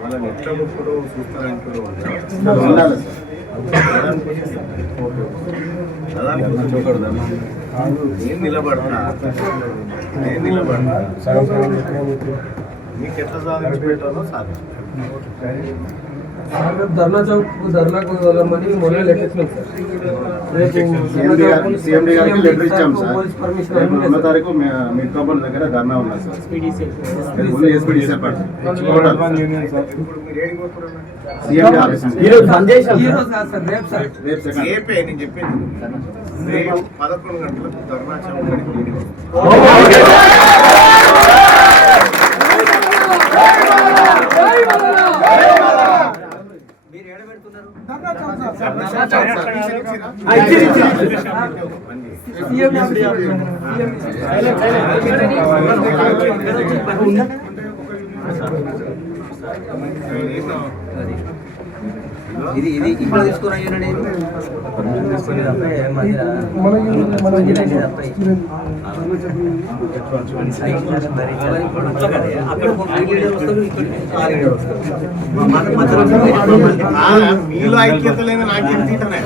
వాళ్ళని ఎట్లా కూడా చూస్తారంటూ నేను నిలబడతా మీకు ఎట్లా సాధించి పెట్టాలో ధర్నా చౌక్ ధర్నాకు వెళ్ళమని మొన్న లెటర్ ఇచ్చాం సార్. సీఎండీ గారికి లెటర్ ఇచ్చాం సార్. 2వ తారీఖు మిర్కాపూర్ దగ్గర ధర్నా ఉన్నది సార్. ఎస్పీడీసీ రేపే నేను చెప్పింది. రేపు 11 గంటలకు ధర్నా చౌక్ ఇది ఇప్పుడు తీసుకున్నా మీలో ఐక్యత లేదు నాకేం తీటనే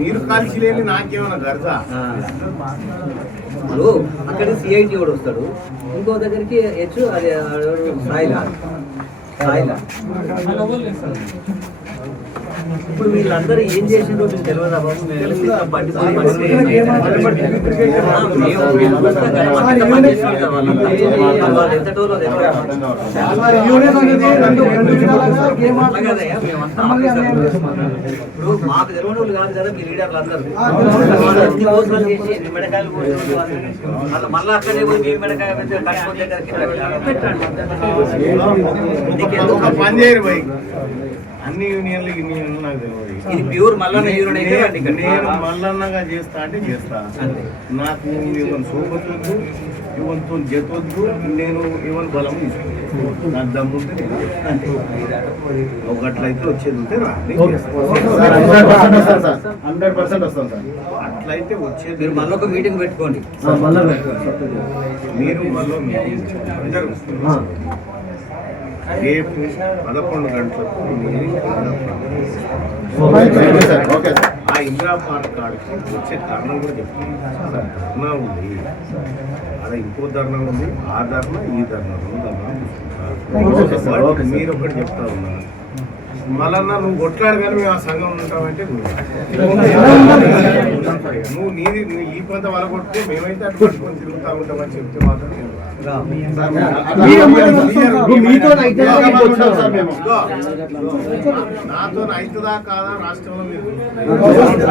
మీరు కలిసి లేని నాకేమన్నా గర్జా. ఇప్పుడు అక్కడ సిఐటి కూడా వస్తాడు, ఇంకో దగ్గరికి హెచ్ అది సాయిలా. ఇప్పుడు వీళ్ళందరూ ఏం చేసిండ్రో మీకు తెలియదా బాబు? ఇప్పుడు మాకు తెలియని వాళ్ళు కాదు కదా మీ లీడర్లు అందరూ. చేసి మిడకాయలు మళ్ళీ అక్కడే పోయి మీ మిడకాయ పని చేయరు పోయి అన్ని యూనియన్లు నాకు తెలియదు. ఇది ప్యూర్ మల్లన్న యూనియన్. నేను మల్లన్నగా చేస్తా అంటే చేస్తా. నాకు ఇవన్న సోపొద్దు, ఇవంతో జతొద్దు, నేను ఇవన్న బలం తీసుకుంటాను. నాకు దమ్ము ఉంటే నేను ఒకట్లయితే వచ్చేది ఉంటే 100% వస్తాం సార్. అట్లయితే వచ్చేది. మీరు మళ్ళీ ఒక మీటింగ్ పెట్టుకోండి. మీరు మళ్ళీ మీటింగ్ రేపు 11 గంటలకు ఆ ఇందిరా పార్క్ కాడికి వచ్చే ధర్నా కూడా చెప్తాను. ధర్నా ఉంది, అలా ఇంకో ధర్నా ఉంది, ఆ ధర్నా ఈ ధర్నా మీరు ఒకటి చెప్తా ఉన్నా. మళ్ళా నువ్వు కొట్లాడు కానీ మేము ఆ సంఘం ఉంటామంటే నువ్వు నీది ఈ కొంత వల కొట్టే మేమైతే అటు పట్టుకొని తిరుగుతూ ఉంటామని చెప్తే మాత్రం నాతో అవుతుందా కాదా రాష్ట్రంలో మీరు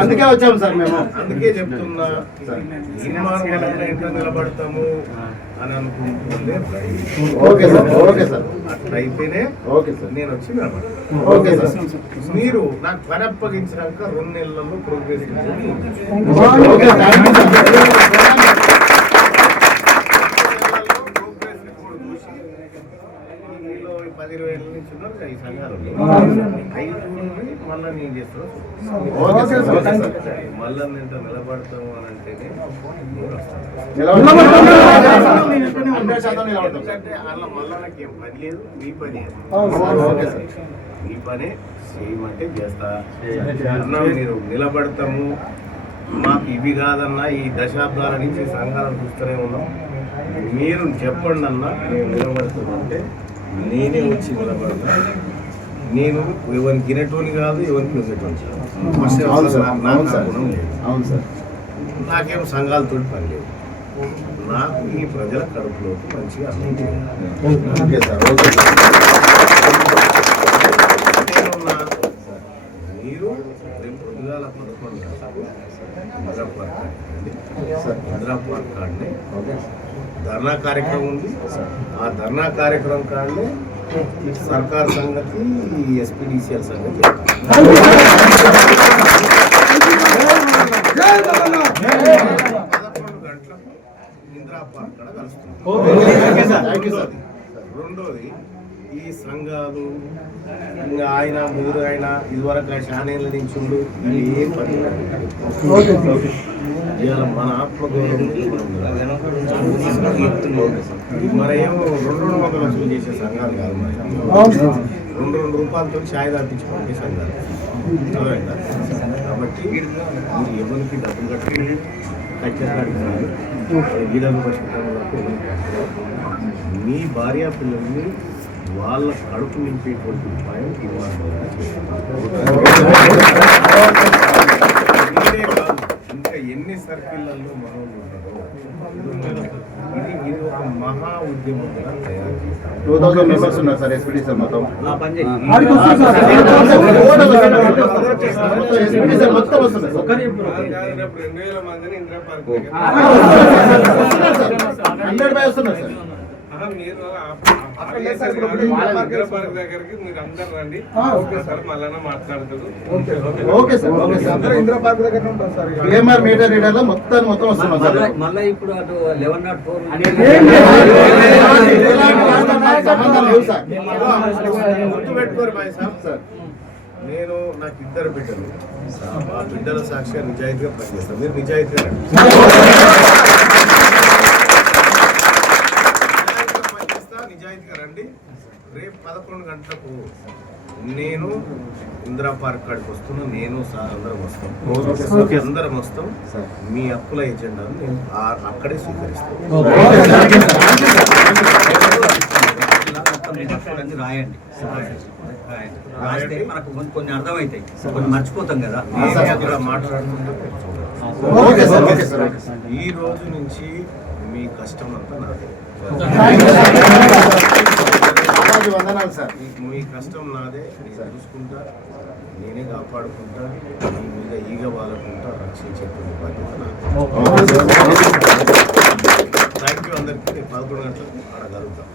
అందుకే వచ్చాము సార్ మేము. అందుకే చెప్తున్నా సినిమాను ఎట్లా నిలబడతాము అని అనుకుంటుండే. అట్లయితేనే నేను వచ్చి నిలబడతాను. మీరు నాకు పని అప్పగించినాక 2 నెలల్లో ప్రోగ్రెస్ మీలో 10-20 ఏళ్ళ నుంచి ఉన్నారు ఈ సంఘాలు. 5 మళ్ళీ నేను చేస్తాను. మళ్ళీ నేను నిలబడతాము అని అంటేనే ఎందుకంటే అలా మళ్ళీ నాకు ఏం పని లేదు, మీ పని మీ పనే చేయమంటే చేస్తా. మీరు నిలబడతాము, మాకు ఇవి కాదన్నా ఈ దశాబ్దాల నుంచి సంఘాలను చూస్తూనే ఉన్నాం, మీరు చెప్పండి అన్నా మేము నిలబడుతామంటే నేనే వచ్చి నిలబడతా. నేను ఎవరికి గినటోని కాదు, ఎవరికి లొంగటోని కాదు. అవును సార్. నాకేం సంఘాలతో పని లేదు. నాకు ఈ ప్రజల కడుపులోకి మంచిగా మీరు రేపు 2011 హైదరాబాద్ కాడనే ధర్నా కార్యక్రమం ఉంది. ఆ ధర్నా కార్యక్రమం కాడనే సర్కార్ సంగతి, ఎస్పీడీసీఎల్ సంగతి 11 గంటలకు ఇందిరా పార్క్ కాడ కలుస్తుంది. రెండోది ఈ సంఘాలు ఇంకా ఆయన మీరు ఆయన ఇదివరకు ఛానల్ నుంచి ఉండు ఇవి ఏం పని ఇవాళ మన ఆత్మగౌరవం మన ఏమో 200 లక్షలు చేసే సంఘాలు కాదు మరి 2 రూపాయలతో ఛాయ్ తాపించుకోండి సంఘాలు అర్థమైందా? కాబట్టి మీరు ఎవరికి డబ్బులు కట్టి కట్టేసాడు గిడలు పట్టుకుంటారు. మీ భార్య పిల్లల్ని వాళ్ళ కడుపు నింపేటువంటి ఉపాయం ఇవ్వాలి. ఇదే కాదు, ఇంకా ఎన్ని సర్కిళ్లలో మనోళ్ళు ఉంటారో ఇది ఒక మహా ఉద్యమంగా తయారు చేస్తారు. 2000 మెంబర్స్ ఉన్నారు సార్ ఎస్పీడీ సార్ మొత్తం. ఎస్పీడీ సార్ మొత్తం వస్తున్నారు. 2000 మందిని ఇందిరా పార్క్ 100 బై వస్తున్నారు సార్. మీరు పార్క్ దగ్గరికి మీరు అందరు రండి. సార్ మళ్ళా మాట్లాడుతుంది. Okay sir, okay sir. Indira park దగ్గర ఉంటారు సార్. పిఎంఆర్ మీటర్ రీడర్ లో మొత్తం వస్తున్నాం సార్. మళ్ళీ ఇప్పుడు అటు 1104 సంబంధం లేవు సార్. గుర్తుపెట్టుకోరు bye sir. నేను నాకు 2 బిడ్డలు. మా బిడ్డల సాక్షిగా నిజాయితీగా పనిచేస్తాను. మీరు నిజాయితీగా నిజాయితీగా రండి. రేపు 11 గంటలకు నేను ఇందిరా పార్క్ కాడికి వస్తున్నా. నేను సార్ అందరం వస్తాం. అందరం వస్తాం. మీ హక్కుల ఎజెండాను నేను అక్కడే స్వీకరిస్తాను. రాయండి. రాస్తే మనకు కొన్ని అర్థమవుతాయి, కొన్ని మర్చిపోతాం కదా. అక్కడ మాట్లాడుకుంటూ ఓకే సార్, ఓకే సార్. ఈ రోజు నుంచి మీ కష్టం అంతా నాదే. వందనాలు సార్. మీ కష్టం నాదే. నేను చూసుకుంటా, నేనే కాపాడుకుంటా. మీ మీద ఈగ వాలకుంటా రక్షించేటువంటి బాధ్యత నాదే. థ్యాంక్ యూ అందరికీ. 11 గంటలకు అక్కడ కలుగుతాం.